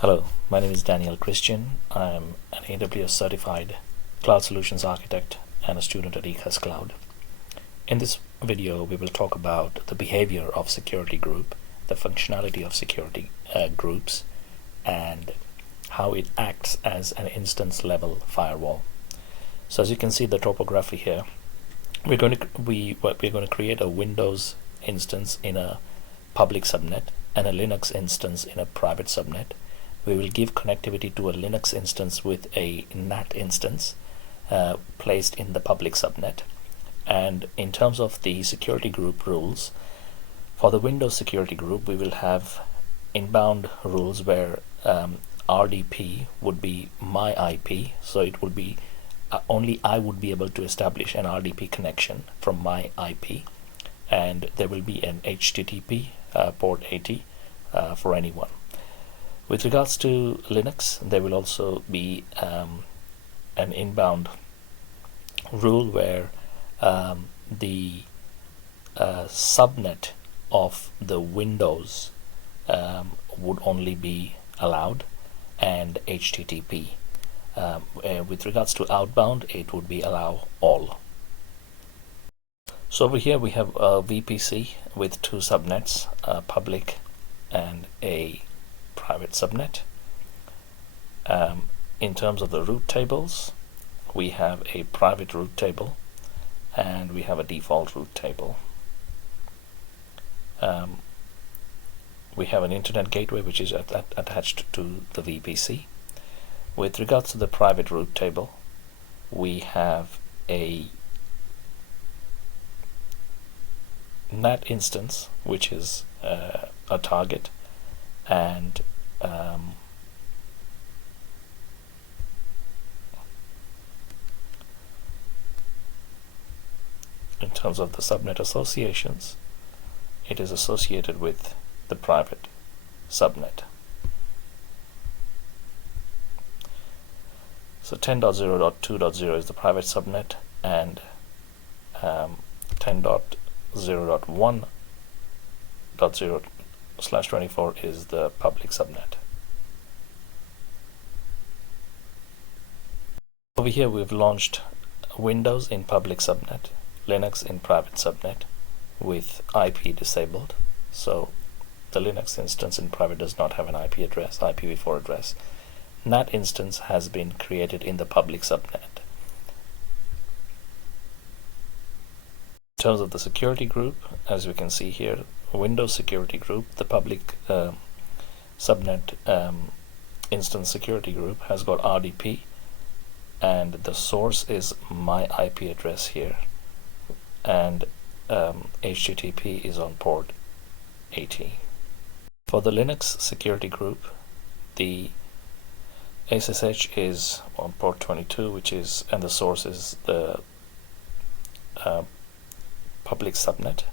Hello, my name is Daniel Christian. I'm an AWS certified cloud solutions architect and a student at Ekascloud. In this video, we will talk about the behavior of security group, the functionality of security groups, and how it acts as an instance level firewall. So as you can see the topography here, we're going to create a Windows instance in a public subnet and a Linux instance in a private subnet. We will give connectivity to a Linux instance with a NAT instance placed in the public subnet. And in terms of the security group rules, for the Windows security group, we will have inbound rules where RDP would be my IP, so it would be only I would be able to establish an RDP connection from my IP, and there will be an HTTP port 80 for anyone. With regards to Linux, there will also be an inbound rule where the subnet of the Windows would only be allowed, and HTTP. With regards to outbound, it would be allow all. So over here we have a VPC with two subnets, a public and a private subnet. In terms of the route tables, we have a private route table and we have a default route table. We have an internet gateway which is attached to the VPC. With regards to the private route table, we have a NAT instance which is a target, and in terms of the subnet associations, it is associated with the private subnet. So 10.0.2.0 is the private subnet, and 10.0.1.0/24 is the public subnet. Over here we've launched Windows in public subnet, Linux in private subnet with IP disabled. So the Linux instance in private does not have an IP address, IPv4 address. NAT instance has been created in the public subnet. In terms of the security group, as we can see here, Windows security group, the public subnet instance security group has got RDP, and the source is my IP address here, and HTTP is on port 80. For the Linux security group, the SSH is on port 22, and the source is the public subnet,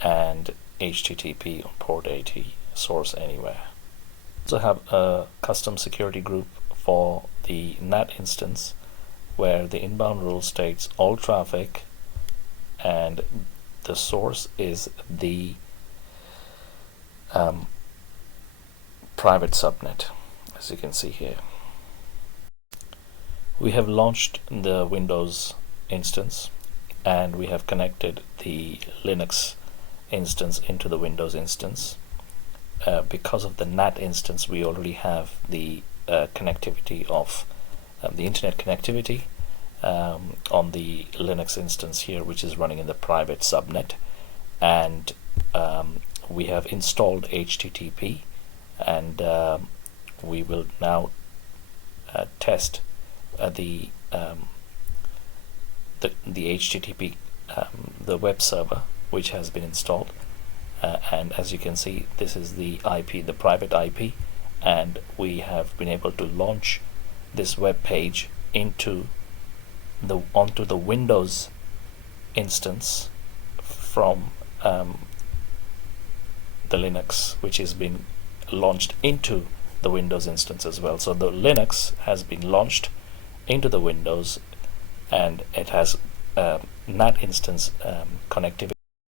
and HTTP on port 80, source anywhere. We also have a custom security group for the NAT instance where the inbound rule states all traffic, and the source is the private subnet, as you can see here. We have launched the Windows instance, and we have connected the Linux instance into the Windows instance. Because of the NAT instance, we already have the connectivity of the internet connectivity on the Linux instance here, which is running in the private subnet, and we have installed HTTP, and we will now test the HTTP, the web server which has been installed, and as you can see, this is the IP, the private IP, and we have been able to launch this web page onto the Windows instance from the Linux, which has been launched into the Windows instance as well. So the Linux has been launched into the Windows, and it has NAT instance connectivity